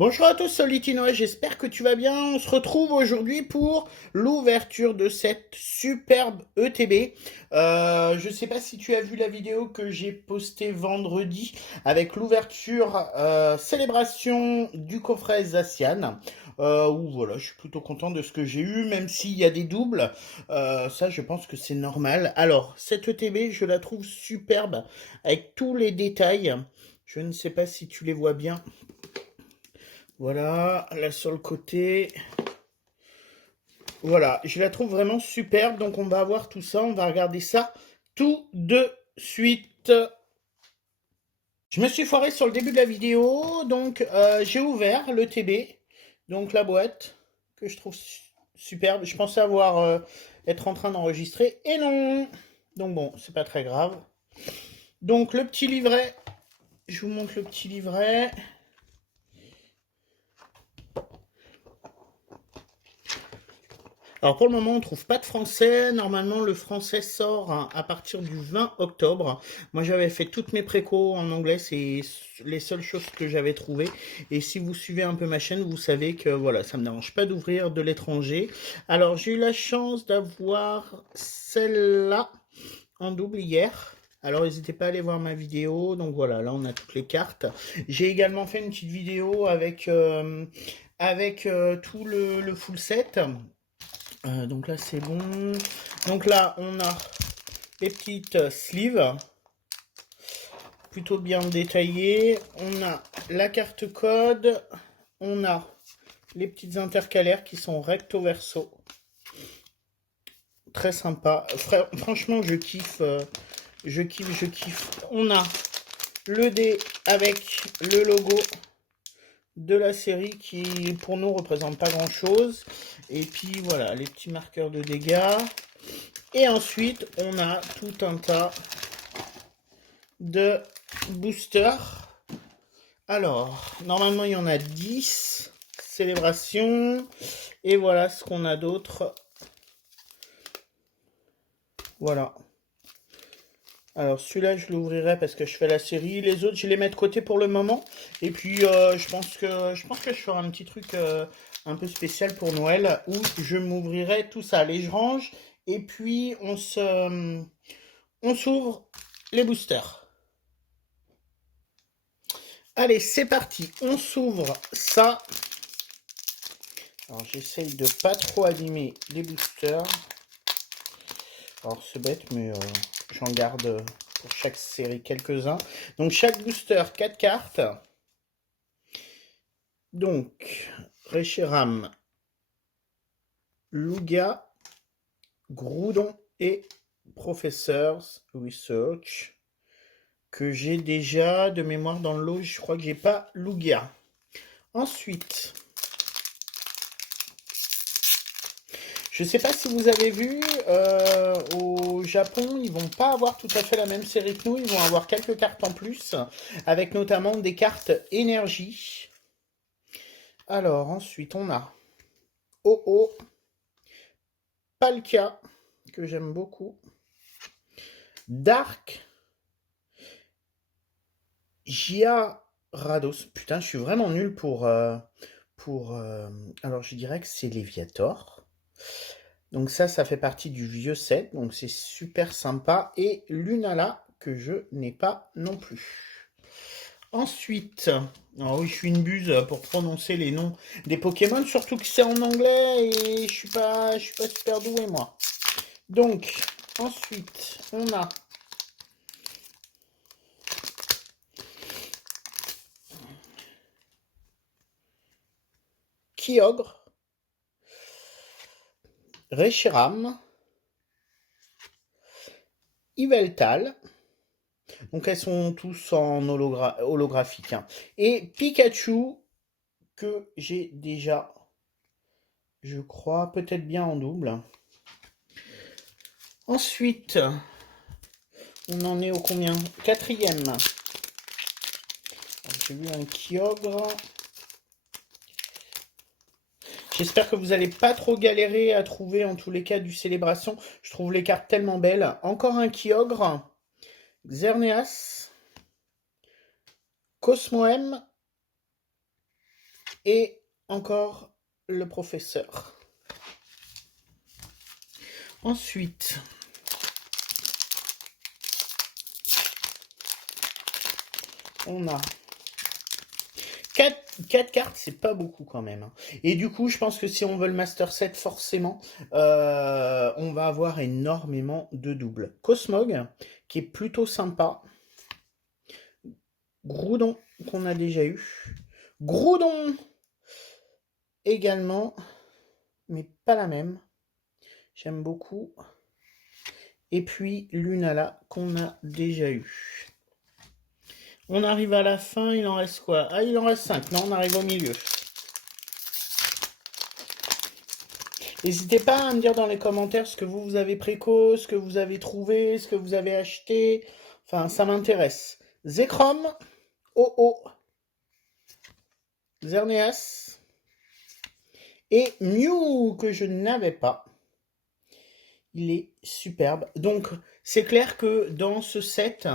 Bonjour à tous, c'est Litino, j'espère que tu vas bien. On se retrouve aujourd'hui pour l'ouverture de cette superbe ETB. Je ne sais pas si tu as vu la vidéo que j'ai postée vendredi avec l'ouverture célébration du coffret Zacian. Où voilà, je suis plutôt content de ce que j'ai eu, même s'il y a des doubles. Ça, je pense que c'est normal. Alors, cette ETB, je la trouve superbe avec tous les détails. Je ne sais pas si tu les vois bien. Voilà, là sur le côté. Voilà, je la trouve vraiment superbe. Donc on va avoir tout ça, on va regarder ça tout de suite. Je me suis foiré sur le début de la vidéo, donc j'ai ouvert le TB, donc la boîte, que je trouve superbe. Je pensais être en train d'enregistrer, et non. Donc bon, c'est pas très grave. Donc le petit livret, je vous montre le petit livret. Alors pour le moment, on ne trouve pas de français. Normalement, le français sort à partir du 20 octobre. Moi, j'avais fait toutes mes précos en anglais, c'est les seules choses que j'avais trouvées. Et si vous suivez un peu ma chaîne, vous savez que voilà, ça ne me dérange pas d'ouvrir de l'étranger. Alors j'ai eu la chance d'avoir celle-là en double hier. Alors n'hésitez pas à aller voir ma vidéo. Donc voilà, là on a toutes les cartes. J'ai également fait une petite vidéo avec tout le full set. Donc là c'est bon. Donc là on a les petites sleeves plutôt bien détaillées. On a la carte code. On a les petites intercalaires qui sont recto verso. Très sympa. Franchement je kiffe. Je kiffe. On a le dé avec le logo de la série qui pour nous représente pas grand chose. Et puis voilà les petits marqueurs de dégâts. Et ensuite, on a tout un tas de boosters. Alors, normalement, il y en a 10. Célébration. Et voilà ce qu'on a d'autre. Voilà. Alors, celui-là, je l'ouvrirai parce que je fais la série. Les autres, je les mets de côté pour le moment. Et puis, je pense que je ferai un petit truc un peu spécial pour Noël où je m'ouvrirai tout ça. Allez, je range. Et puis, on s'ouvre les boosters. Allez, c'est parti. On s'ouvre ça. Alors, j'essaye de pas trop abîmer les boosters. Alors, c'est bête, mais j'en garde pour chaque série quelques-uns. Donc, chaque booster, 4 cartes. Donc, Reshiram, Lugia, Groudon et Professors Research. Que j'ai déjà de mémoire dans le lot. Je crois que j'ai pas Lugia. Ensuite, je ne sais pas si vous avez vu, au Japon, ils vont pas avoir tout à fait la même série que nous, ils vont avoir quelques cartes en plus, avec notamment des cartes énergie. Alors ensuite on a Oh-Oh, Palkia, que j'aime beaucoup, Dark, Gyarados, putain je suis vraiment nul alors je dirais que c'est Léviator. Donc ça fait partie du vieux set, donc c'est super sympa. Et Lunala, que je n'ai pas non plus. Ensuite, alors oui, je suis une buse pour prononcer les noms des Pokémon, surtout que c'est en anglais et je suis pas super doué moi. Donc, ensuite, on a Kyogre, Reshiram, Yveltal. Donc elles sont tous en holographique. Hein. Et Pikachu, que j'ai déjà, je crois, peut-être bien en double. Ensuite, on en est au combien? Quatrième. J'ai vu un Kyogre. J'espère que vous n'allez pas trop galérer à trouver en tous les cas du Célébration. Je trouve les cartes tellement belles. Encore un Kyogre. Xerneas. Cosmoem. Et encore le professeur. Ensuite, on a 4 cartes, c'est pas beaucoup quand même, hein. Et du coup, je pense que si on veut le Master Set, forcément, on va avoir énormément de doubles. Cosmog, qui est plutôt sympa. Groudon, qu'on a déjà eu. Groudon, également, mais pas la même. J'aime beaucoup. Et puis Lunala, qu'on a déjà eu. On arrive à la fin, il en reste quoi? Ah, il en reste 5. Non, on arrive au milieu. N'hésitez pas à me dire dans les commentaires ce que vous avez préco, ce que vous avez trouvé, ce que vous avez acheté. Enfin, ça m'intéresse. Zekrom, Oh, Xerneas et Mew, que je n'avais pas. Il est superbe. Donc, c'est clair que dans ce set,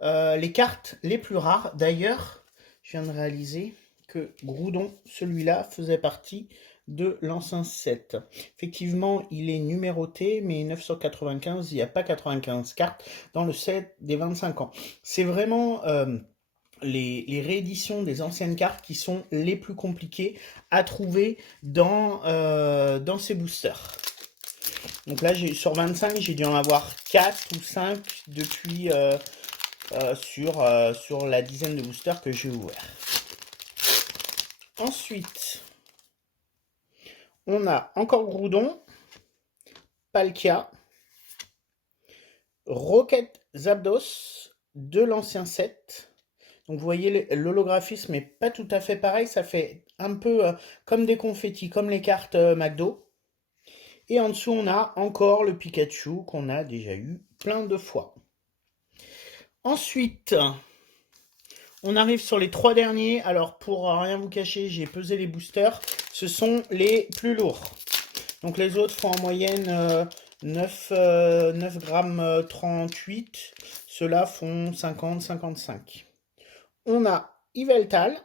les cartes les plus rares, d'ailleurs, je viens de réaliser que Groudon, celui-là, faisait partie de l'ancien set. Effectivement, il est numéroté, mais 995, il n'y a pas 95 cartes dans le set des 25 ans. C'est vraiment les rééditions des anciennes cartes qui sont les plus compliquées à trouver dans ces boosters. Donc là, sur 25, j'ai dû en avoir 4 ou 5 depuis sur la dizaine de boosters que j'ai ouverts. Ensuite, on a encore Groudon, Palkia, Rocket Zapdos de l'ancien set. Donc vous voyez, l'holographisme n'est pas tout à fait pareil, ça fait un peu comme des confettis, comme les cartes McDo. Et en dessous, on a encore le Pikachu qu'on a déjà eu plein de fois. Ensuite, on arrive sur les 3 derniers. Alors, pour rien vous cacher, j'ai pesé les boosters. Ce sont les plus lourds. Donc, les autres font en moyenne 9 grammes 38. Ceux-là font 50-55. On a Yveltal.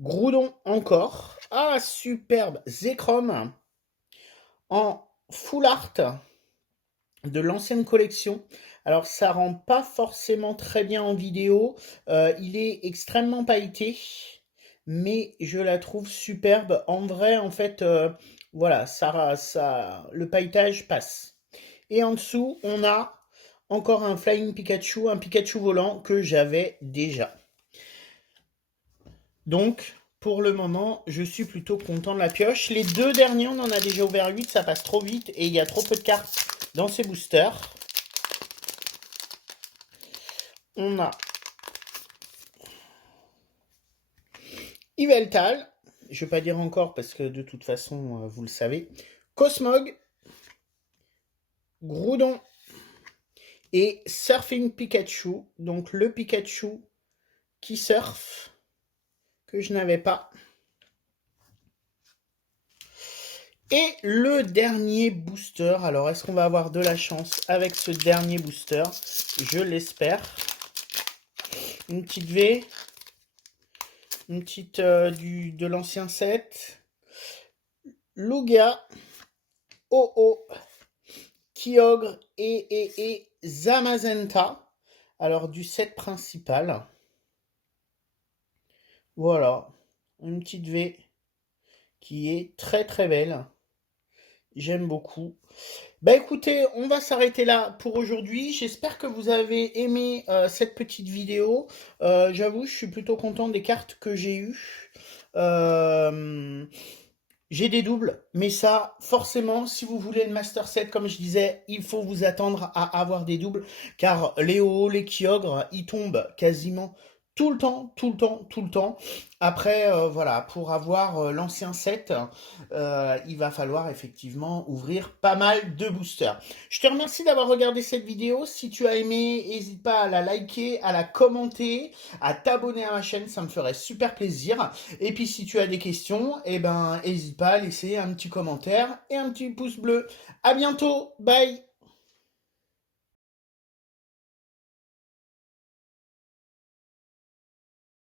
Groudon encore. Ah, superbe. Zekrom en full art de l'ancienne collection. Alors ça rend pas forcément très bien en vidéo, il est extrêmement pailleté, mais je la trouve superbe. En vrai, en fait, voilà, le pailletage passe. Et en dessous, on a encore un Flying Pikachu, un Pikachu volant que j'avais déjà. Donc, pour le moment, je suis plutôt content de la pioche. Les 2 derniers, on en a déjà ouvert 8, ça passe trop vite et il y a trop peu de cartes dans ces boosters. On a Yveltal, je ne vais pas dire encore parce que de toute façon, vous le savez. Cosmog, Groudon et Surfing Pikachu. Donc le Pikachu qui surfe, que je n'avais pas. Et le dernier booster. Alors, est-ce qu'on va avoir de la chance avec ce dernier booster? Je l'espère. Une petite V. Une petite de l'ancien set. Lugia. Oh, Kyogre et Zamazenta. Alors, du set principal. Voilà. Une petite V qui est très très belle. J'aime beaucoup. Bah écoutez, on va s'arrêter là pour aujourd'hui. J'espère que vous avez aimé cette petite vidéo. J'avoue, je suis plutôt content des cartes que j'ai eues. J'ai des doubles, mais ça, forcément, si vous voulez le Master Set, comme je disais, il faut vous attendre à avoir des doubles, car les Ho-Oh, les Kyogre, ils tombent quasiment tout le temps. Après, voilà, pour avoir l'ancien set, il va falloir effectivement ouvrir pas mal de boosters. Je te remercie d'avoir regardé cette vidéo. Si tu as aimé, n'hésite pas à la liker, à la commenter, à t'abonner à ma chaîne, ça me ferait super plaisir. Et puis si tu as des questions, eh ben, n'hésite pas à laisser un petit commentaire et un petit pouce bleu. À bientôt, bye!